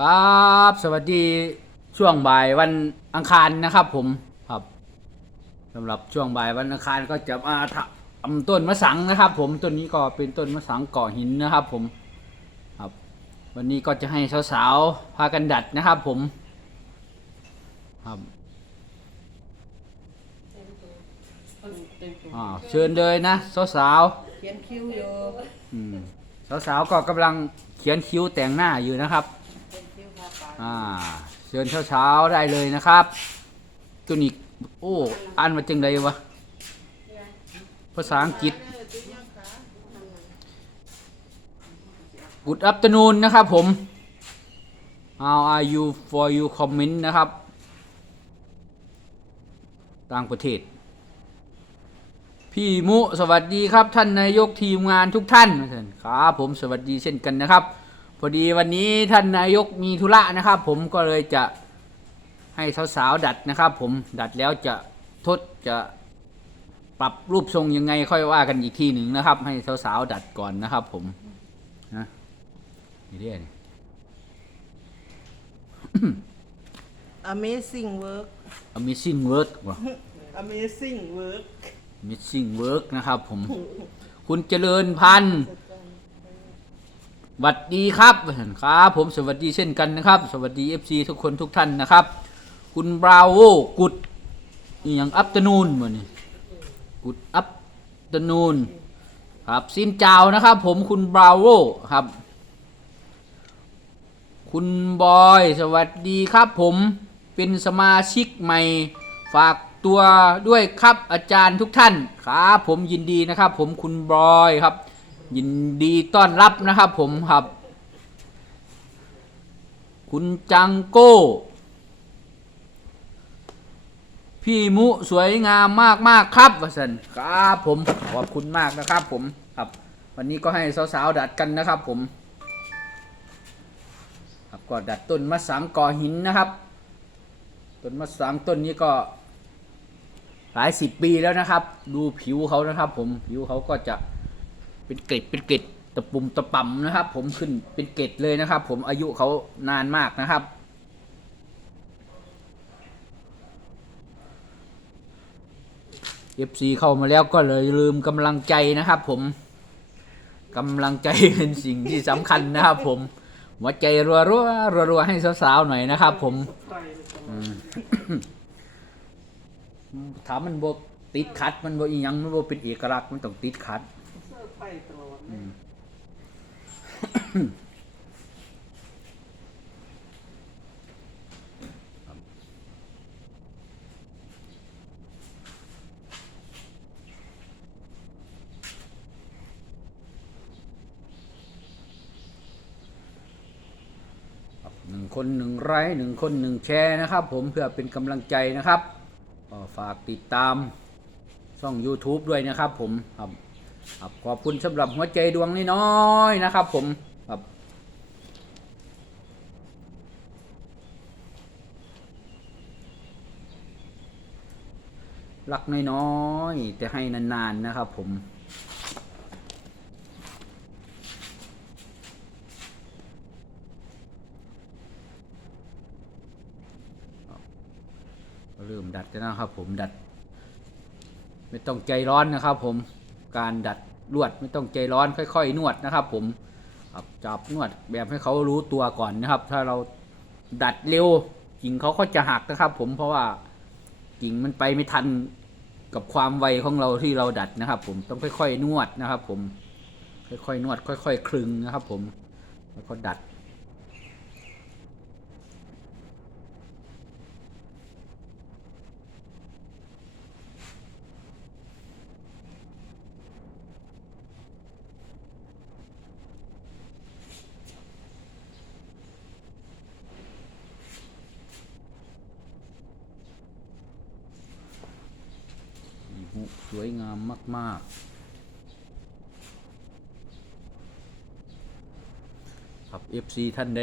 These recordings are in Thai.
ครับสวัสดีช่วงบ่ายวันอังคารนะครับผมครับสำหรับช่วงบ่ายวันอังคารก็จะมาทำต้นมะสังนะครับ ผมต้นนี้ก็เป็นต้นมะสังก่อหินนะครับ ผมครับ วันนี้ก็จะให้สาวๆพากันดัดนะครับ ผมครับอ่าเชิญเลยนะสาวๆเขียนคิ้วอยู่อืมสาวๆก็กำลังเขียนคิ้วแต่งหน้าอยู่นะครับ อ่าเชิญเช้าๆได้เลยนะครับ ตัวนี้โอ้อ่านมาจังไดวะภาษาอังกฤษ Good afternoon นะครับผม How are you for you comment นะครับ ต่างประเทศ พี่มุสวัสดีครับท่านนายกทีมงานทุกท่านครับผมสวัสดีเช่นกันนะครับ พอดีวันนี้ท่านนายกมีธุระนะครับ ผมก็เลยจะให้สาวๆดัดนะครับ ผมดัดแล้วจะทดจะปรับรูปทรงยังไงค่อยว่ากันอีกทีหนึ่งนะครับ ให้สาวๆดัดก่อนนะครับ ผมนะนี่เรียนี่ Amazing work Amazing work ว่ะ Amazing work Missing Work นะครับ ผม คุณเจริญพันธ์ส วัสดีครับครับ ผมสวัสดีเช่นกันนะครับ สวัสดี FC ทุกคนทุกท่านนะครับ คุณบราโวกุดอย่างอัปตนูนมือนี่กุดอัปตนูนครับซินจาวนะครับ ผมคุณบราโวครับ คุณบอยสวัสดีครับ ผมเป็นสมาชิกใหม่ฝากตัวด้วยครับอาจารย์ทุกท่านครับผมยินดีนะครับ ผมคุณบอยครับ ยินดีต้อนรับนะครับผมครับ คุณจังโก้ พี่มุสวยงามมากมากครับวสันครับผมขอบคุณมากนะครับผมครับ วันนี้ก็ให้สาวๆดัดกันนะครับผม ครับก็ดัดต้นมะสังก่อหินนะครับต้นมะสังต้นนี้ก็หลายสิบปีแล้วนะครับ ดูผิวเขานะครับ ผมผิวเขาก็จะ เป็นเกล็ดเป็นเกล็ดตะปุ่มตะป่ำนะครับ ผมขึ้นเป็นเกล็ดเลยนะครับ ผมอายุเขานานมากนะครับ FC เข้ามาแล้วก็เลยลืมกำลังใจนะครับ ผมกำลังใจเป็นสิ่งที่สำคัญนะครับ ผมหัวใจรัวรัวรัวรัวให้สาวๆหน่อยนะครับ ผมถามมันบกติดขัดมันบอีหยังมันบเป็นเอกลักษณ์มันต้องติดขัด ตลอดอืมหนึ่งคนหนึ่งไลค์หนึ่งคนหนึ่งแชร์นะครับ ผมเพื่อเป็นกำลังใจนะครับก็ฝากติดตามช่อง YouTube ด้วยนะครับผมครับ ครับขอบคุณสำหรับหัวใจดวงน้อยๆนะครับ ผมครับรักน้อยๆแต่ให้นานๆนะครับ ผมเริ่มดัดแล้วนะครับ ผมดัด ไม่ต้องใจร้อนนะครับ ผม การดัดลวดไม่ต้องใจร้อนค่อย ๆ นวดนะครับผมจับนวดแบบให้เขารู้ตัวก่อนนะครับ ถ้าเราดัดเร็วกิ่งเขาก็จะหักนะครับ ผมเพราะว่ากิ่งมันไปไม่ทันกับความไวของเราที่เราดัดนะครับ ผมต้องค่อย ๆ นวดนะครับ ผมค่อยๆนวด ค่อย ๆ คลึงนะครับ ผมแล้วก็ดัด สวยงามมาก ๆ ครับ FC ท่านใด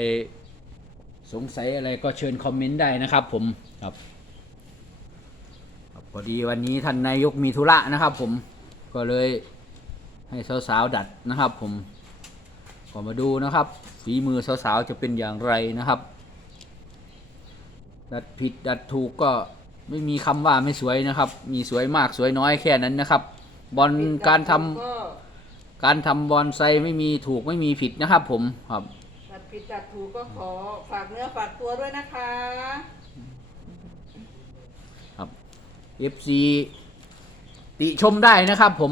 สงสัยอะไรก็เชิญคอมเมนต์ได้นะครับผมครับพอดีวันนี้ท่านนายกมีธุระนะครับผมก็เลยให้สาวๆดัดนะครับผมก็มาดูนะครับ ฝีมือสาวๆจะเป็นอย่างไรนะครับ ดัดผิดดัดถูกก็ ไม่มีคำว่าไม่สวยนะครับ มีสวยมากสวยน้อยแค่นั้นนะครับ บอลการทำก็การทำบอนไซไม่มีถูกไม่มีผิดนะครับผมครับดัดผิดดัดถูกก็ขอฝากเนื้อฝากตัวด้วยนะคะครับ FC ติชมได้นะครับผม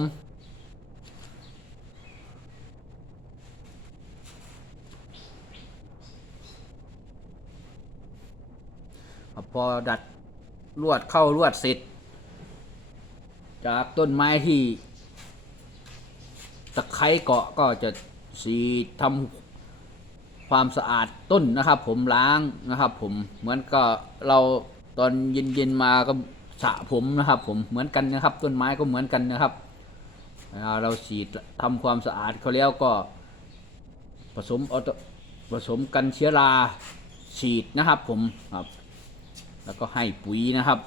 ครับพอดัด ลวดเข้าลวดเสร็จ จากต้นไม้ที่ ตะไคร้เกาะก็จะสีดทำความสะอาดต้นนะครับ ผมล้างนะครับ ผมเหมือนก็เราตอนเย็นๆมาก็สระผมนะครับ ผมเหมือนกันนะครับ ต้นไม้ก็เหมือนกันนะครับเราฉีดทำความสะอาดเขาแล้วก็ผสมเอผสมกันเชื้อราฉีดนะครับ ผมครับ แล้วก็ให้ปุ๋ยนะครับ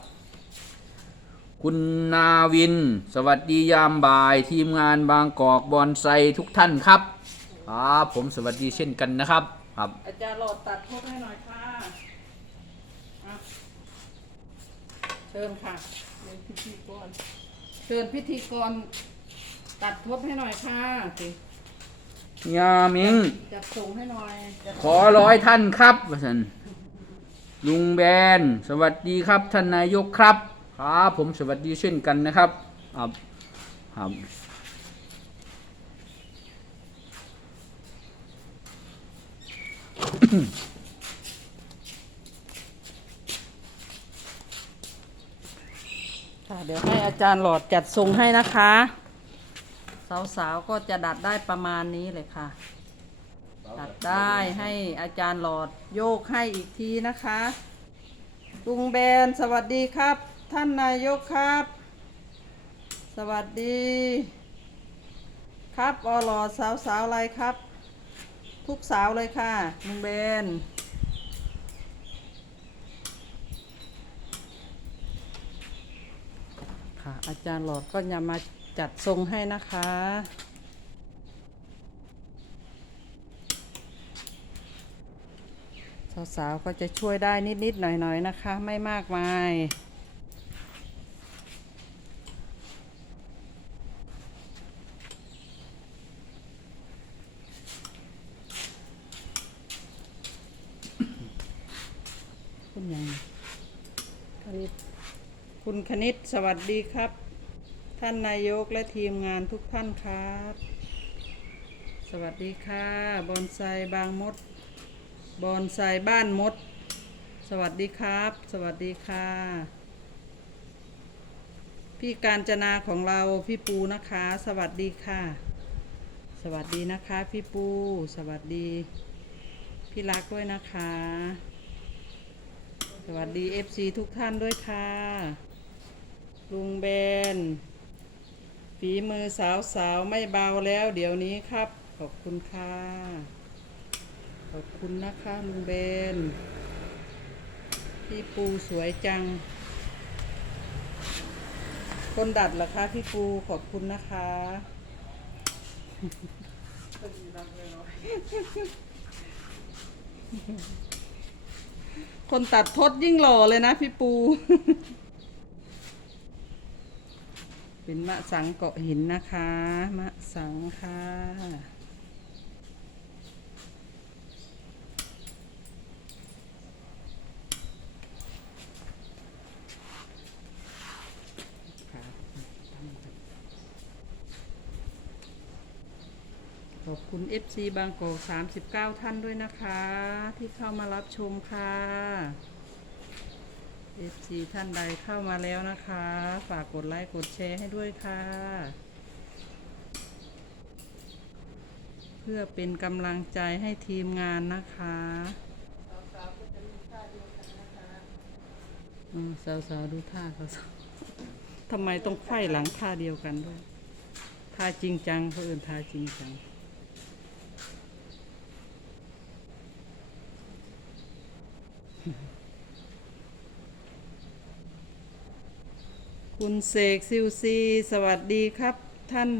คุณนาวิน สวัสดียามบ่าย ทีมงานบางกอกบอนไซทุกท่านครับครับผมสวัสดีเช่นกันนะครับครับ อาจารย์หลอดตัดทดให้หน่อยค่ะอะ เชิญค่ะเป็นพิธีกร เชิญพิธีกร ตัดทดให้หน่อยค่ะสิยามิงจัดส่งให้หน่อยจัดขอร้อยท่านครับว่าสัน ลุงแบน สวัสดีครับท่านนายกครับ ครับผมสวัสดีเช่นกันนะครับครับครับค่ะเดี๋ยวให้อาจารย์หลอดจัดทรงให้นะคะ สาวๆก็จะดัดได้ประมาณนี้เลยค่ะ ตัดได้ให้อาจารย์หลอดโยกให้อีกทีนะคะลุงแบนสวัสดีครับ ท่านนายกครับ สวัสดี ครับอหลอดสาวสาวๆอะไรครับ ทุกสาวเลยค่ะลุงแบนค่ะอาจารย์หลอดก็จะมาจัดทรงให้นะคะ สาวๆก็จะช่วยได้นิดๆหน่อยๆนะคะ ไม่มากมาย คุณยังคณิตคุณคณิตสวัสดีครับ ท่านนายกและทีมงานทุกท่านครับ สวัสดีค่ะ บอนไซบางมด บอนไซบ้านมด สวัสดีครับ สวัสดีค่ะ พี่การจนาของเราพี่ปูนะคะ สวัสดีค่ะ สวัสดีนะคะพี่ปู สวัสดี พี่รักด้วยนะคะ สวัสดีเอฟซีทุกท่านด้วยค่ะ ลุงเบนฝีมือสาวๆ ไม่เบาแล้วเดี๋ยวนี้ครับ ขอบคุณค่ะ ขอบคุณนะคะลุงเบน พี่ปูสวยจัง คนดัดเหรอคะพี่ปูขอบคุณนะคะคนตัดทดยิ่งหล่อเลยนะพี่ปู เป็นมะสังเกาะหินนะคะ มะสังค่ะ ขอบคุณ FC บางกอก39 ท่านด้วยนะคะ ที่เข้ามารับชมค่ะ FC ท่านใดเข้ามาแล้วนะคะ ฝากกดไลค์กดแชร์ให้ด้วยค่ะ เพื่อเป็นกำลังใจให้ทีมงานนะคะอืมสาวดูท่าเขาสาวทำไมต้องไขว้หลังท่าเดียวกันด้วยท่าจริงจังเขาเอื่นท่าจริงจัง คุณเสกซิวซี สวัสดีครับ ท่าน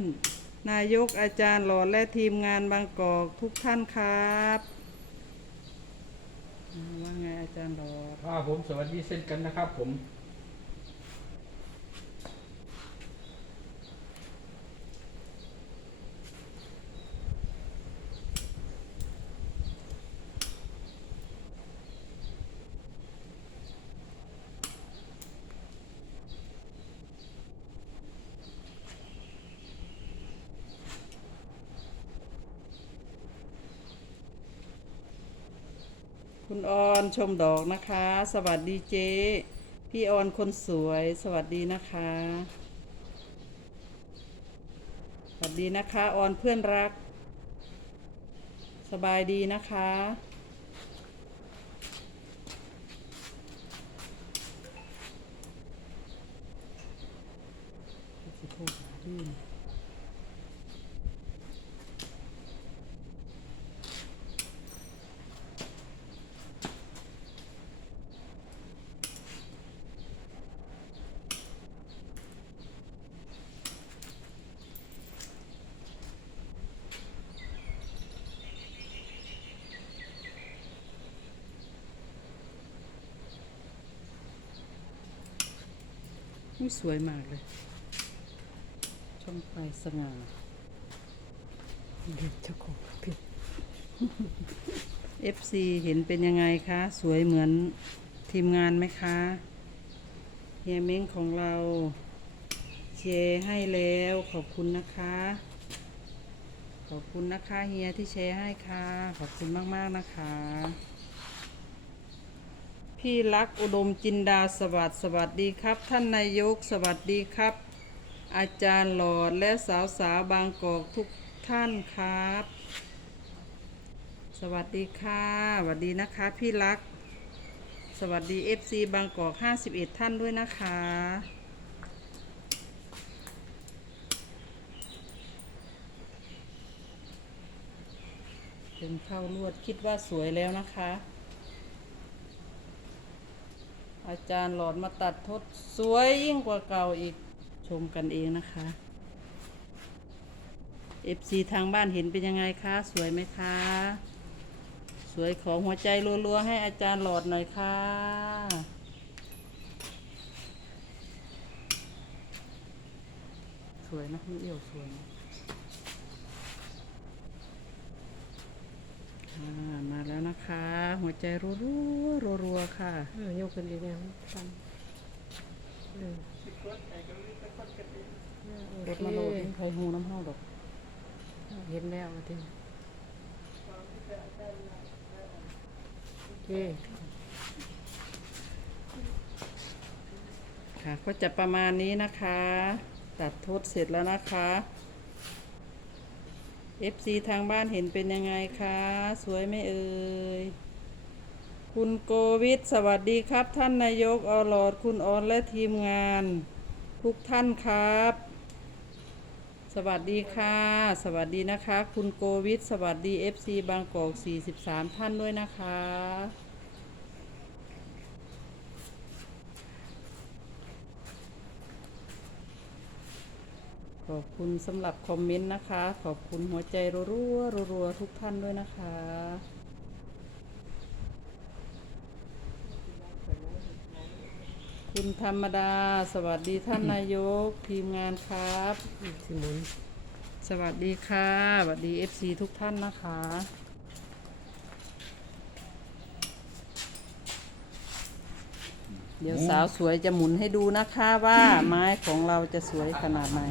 นายกอาจารย์หลอดและทีมงานบางกอกทุกท่านครับว่าไงอาจารย์หลอด ครับผมสวัสดีเช่นกันนะครับผม คุณออนชมดอกนะคะ สวัสดีเจ๊พี่ออนคนสวยสวัสดีนะคะ สวัสดีนะคะออนเพื่อนรัก สบายดีนะคะ นี่สวยมากเลย ช่องไฟสง่าเด็กเจ้าของเพจ FC เห็นเป็นยังไงคะ สวยเหมือนทีมงานไหมคะเฮียเม้งของเราเชร์ให้แล้วขอบคุณนะคะ ขอบคุณนะคะเฮียที่แชร์ให้ค่ะ ขอบคุณมาก ๆ นะคะ พี่รักอุดมจินดาสวัสดิ์สวัสดีครับ ท่านนายกสวัสดีครับ อาจารย์หลอดและสาวสาวบางกอกทุกท่านครับ สวัสดีค่ะสวัสดีนะคะพี่รัก สวัสดี FC บางกอก 51 ท่านด้วยนะคะเป็นเข้าลวดคิดว่าสวยแล้วนะคะ อาจารย์หลอดมาตัดทดสวยยิ่งกว่าเก่าอีกชมกันเองนะคะ FC ทางบ้านเห็นเป็นยังไงคะ สวยไหมคะ สวยของหัวใจรัวๆ ให้อาจารย์หลอดหน่อยค่ะ สวยนะมีเอี่ยวสวยนะอ่า มาแล้วนะคะ หัวใจรัวๆรัวๆค่ะเออยกขึ้นอีกแล้วทำเออรถมาโหลดใครหูน้ำเฮาดอก เห็นแล้วทีโอเคค่ะก็จะประมาณนี้นะคะ ตัดทดเสร็จแล้วนะคะ FC ทางบ้านเห็นเป็นยังไงคะ สวยไม่เอ่ย คุณโกวิทสวัสดีครับท่านนายกอลอดคุณออนและทีมงาน ทุกท่านครับ สวัสดีค่ะ สวัสดีนะคะ คุณโกวิทสวัสดี FC บางกอก 43 ท่านด้วยนะคะ อบคุณสำหรับคอมเมนต์นะคะ ขอบคุณหัวใจรัวๆรัวๆทุกท่านด้วยนะคะคุณธรรมดา สวัสดีท่านนายกทีมงานครับสิมุนสวัสดีค่ะ สวัสดี FC ทุกท่านนะคะ เดี๋ยวสาวสวยจะหมุนให้ดูนะคะว่าไม้ของเราจะสวยขนาดไหน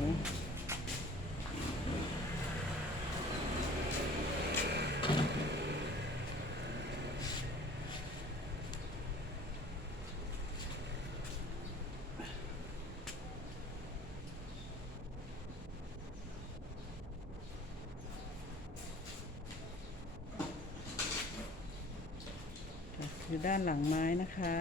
อยู่ ด้านหลังไม้นะคะ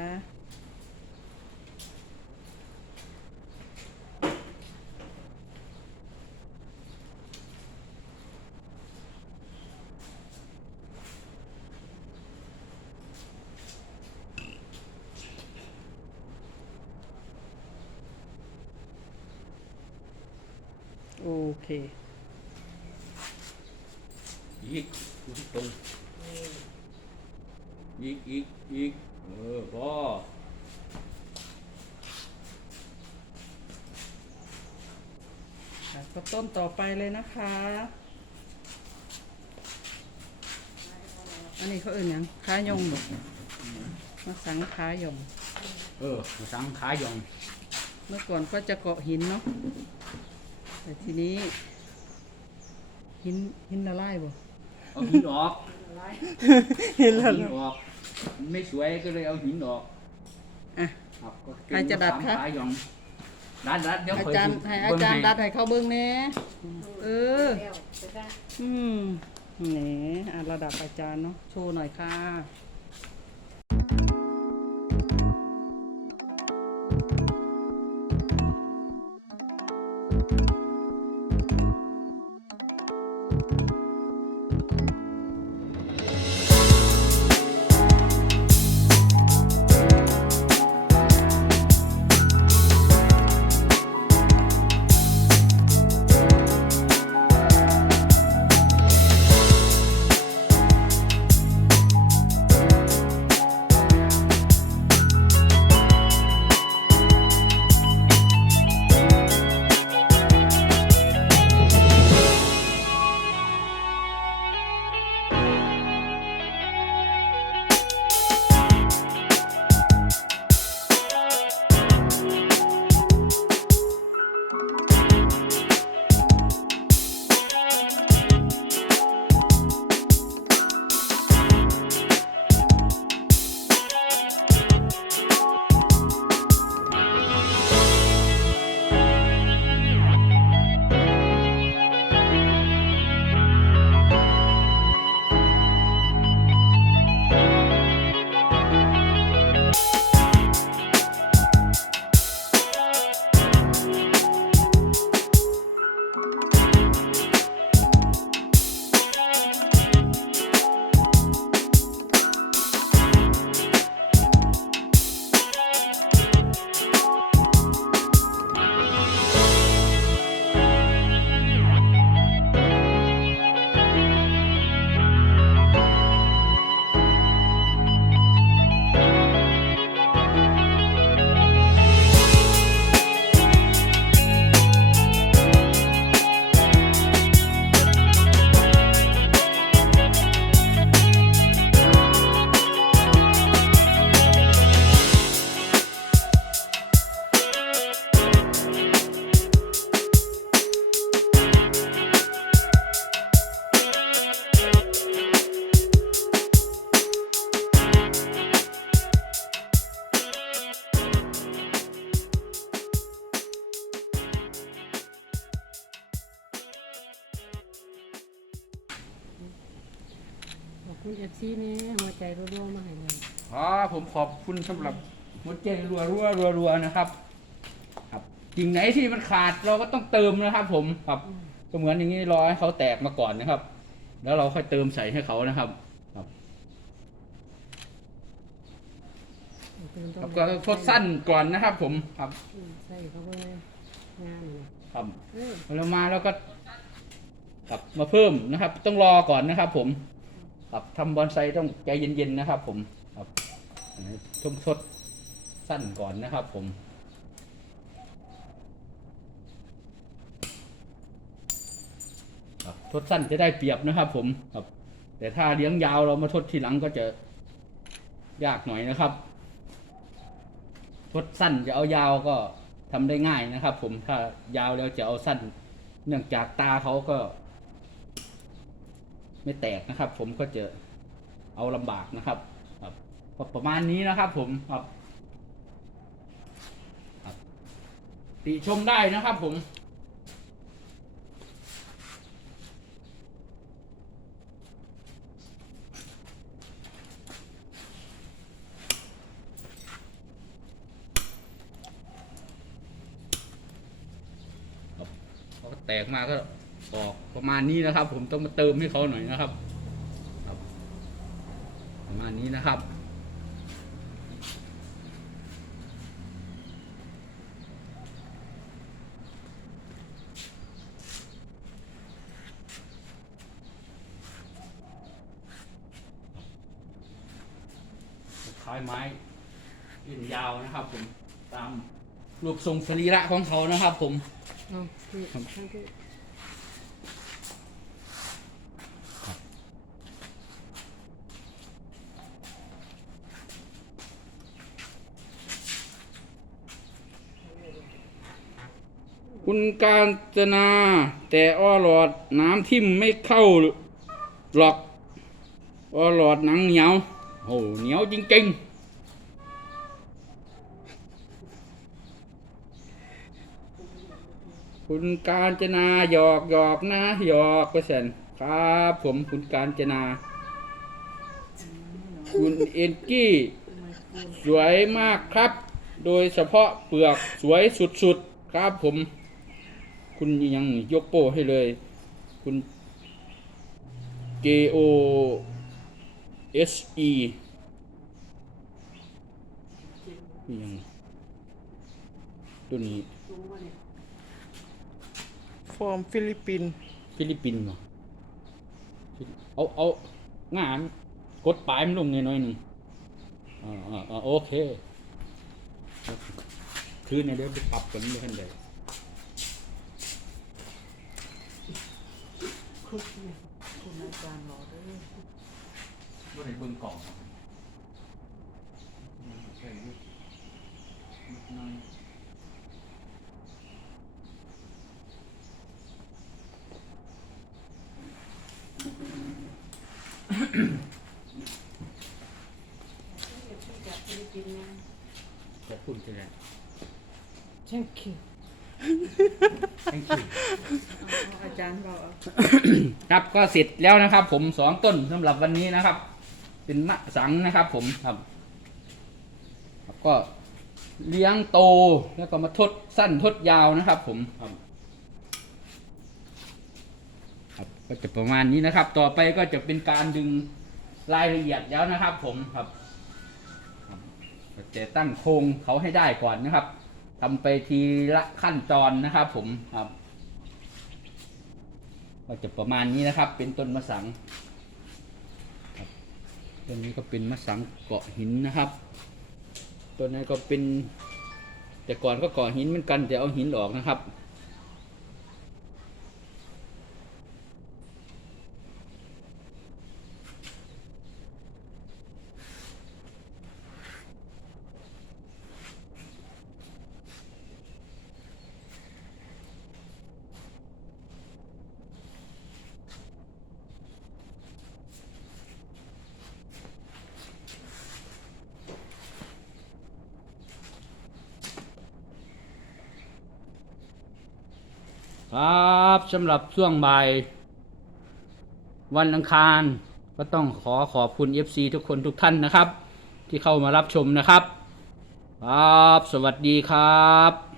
โอเค อีกดูที่ตรง อีกอีกอีกเออพอค่ะก็ต้นต่อไปเลยนะคะ อันนี้เขาเอื่นหยังค้ายงบอกมาสังค้ายง เออมาสังขายองเมื่อก่อนก็จะเกาะหินเนาะ แต่ทีนี้ หินหินละลายบ่เอาหินออกหินละเอาหิลานยออก มันไม่สวยก็เลยเอาหินออกอะ ครับก็เก่งใครจะดัดคะสังขายองดัดดัดเดี๋ยวอาคอยจารย์ดูให้อาจารย์เบิ่งดัดให้เขาเบิ้งแหน่เออ แล้วไปได้อืมแหนอะระดับอาจารย์เนาะ โชว์หน่อยค่ะ อบคุณเอฟซีนี่หัวใจรัวๆมาให้เลยอ๋อผมขอบคุณสำหรับหัวใจรัวรัวรัวรัวๆนะครับ ครับสิ่งไหนที่มันขาดเราก็ต้องเติมนะครับ ผมครับ ก็เหมือนอย่างนี้รอให้เขาแตกมาก่อนนะครับ แล้วเราค่อยเติมใส่ให้เขานะครับ ครับตื่นต้แล้นวก็ทดสั้นก่อนนะครับ ผมครับอืมใส่เขาไปงานนี่ครับเออเรามาแล้วก็กลับมาเพิ่มนะครับ ต้องรอก่อนนะครับ ผม ครับทำบอนไซต้องใจเย็นๆนะครับผมครับต้องทดสั้นก่อนนะครับผมครับทดสั้นจะได้เปรียบนะครับ ผมครับ แต่ถ้าเลี้ยงยาวเรามาทดทีหลังก็จะยากหน่อยนะครับทดสั้นจะเอายาวก็ทำได้ง่ายนะครับ ผมถ้ายาวแล้วจะเอาสั้น เนื่องจากตาเขาก็ ไม่แตกนะครับ ผมก็จะเอาลำบากนะครับครับประมาณนี้นะครับผมครับติชมได้นะครับผมแตกมาก็ ออกประมาณนี้นะครับ ผมต้องมาเติมให้เขาหน่อยนะครับ ประมาณนี้นะครับท้ายไม้ยืนยาวนะครับ ผมตามรูปทรงสรีระของเขานะครับ ผม เอเอ คุณการจนาแต่ออหลอดน้ำทิ่มไม่เข้าหรอกออหลอดหนังเหนียวโอ้เหนียวจริงๆคุณการจนาหยอกหยอกนะหยอกเปอร์เซ็นครับ ผมคุณการจนา คุณเอ็นกี้ สวยมากครับ โดยเฉพาะเปลือกสวยสุดๆ ครับผม คุณยังยกโป้ให้เลย คุณ J O S E นี่ยังตัวนี้ ฟอร์มฟิลิปปินส์ฟิลิปปินส์เหรอเอาเอางานกดปลายมันลงหน่อยๆหนึ่งอ่าอ่าอ่าโอเค คือในเดี๋ยวไปปรับกันเลย คุกเนี่ยคุณอาจารย์หลอด้วยบ่ได้เบิ่งกล่องครับขอบคุณที่แล้ว thank you thank you อา จารย์บอกเอาครับก็เสร็จแล้วนะครับ ผมสองต้นสำหรับวันนี้นะครับ เป็นมะสังนะครับ ผมครับครับก็เลี้ยงโตแล้วก็มาทดสั้นทดยาวนะครับ ผมครับครับก็จะประมาณนี้นะครับ ต่อไปก็จะเป็นการดึงรายละเอียดแล้วนะครับ ผมครับจะตั้งโครงเขาให้ได้ก่อนนะครับทำไปทีละขั้นตอนนะครับ ผมครับ ก็จะประมาณนี้นะครับ เป็นต้นมะสังต้นนี้ก็เป็นมะสังเกาะหินนะครับต้นนี้นก็เป็น แต่ก่อนก็เกาะหินเหมือนกันแต่เอาหินออกนะครับ ครับสำหรับช่วงบ่าย วันอังคารก็ต้องขอขอบคุณ FC ทุกคนทุกท่านนะครับ ที่เข้ามารับชมนะครับ ครับ สวัสดีครับ